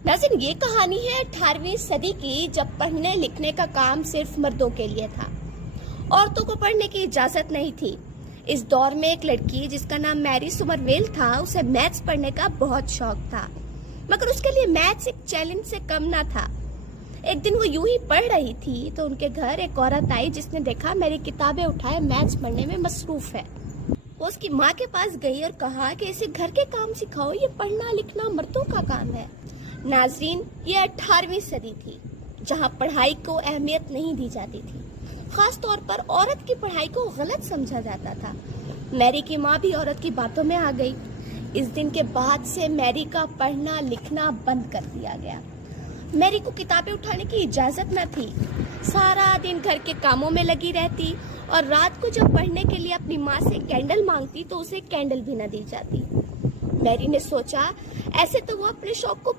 नाज़रीन, ये कहानी है 18वीं सदी की, जब पढ़ने लिखने का काम सिर्फ मर्दों के लिए था। औरतों को पढ़ने की इजाजत नहीं थी। इस दौर में एक लड़की जिसका नाम मैरी सुमरवेल था, उसे मैथ्स पढ़ने का बहुत शौक था, मगर उसके लिए मैथ्स एक चैलेंज से कम ना था। एक दिन वो यूं ही पढ़ रही थी तो उनके घर एक औरत आई जिसने देखा मेरी किताबें उठाए मैथ्स पढ़ने में मसरूफ है। वो उसकी माँ के पास गई और कहा कि इसे घर के काम सिखाओ, ये पढ़ना लिखना मर्दों का काम है। नाजरीन, ये 18वीं सदी थी जहाँ पढ़ाई को अहमियत नहीं दी जाती थी। खास तौर पर औरत की पढ़ाई को गलत समझा जाता था। मैरी की माँ भी औरत की बातों में आ गई। इस दिन के बाद से मैरी का पढ़ना लिखना बंद कर दिया गया। मैरी को किताबें उठाने की इजाजत न थी। सारा दिन घर के कामों में लगी रहती और रात को जब पढ़ने के लिए अपनी माँ से कैंडल मांगती तो उसे कैंडल भी न दी जाती। मैरी ने सोचा, ऐसे तो वो अपने शौक को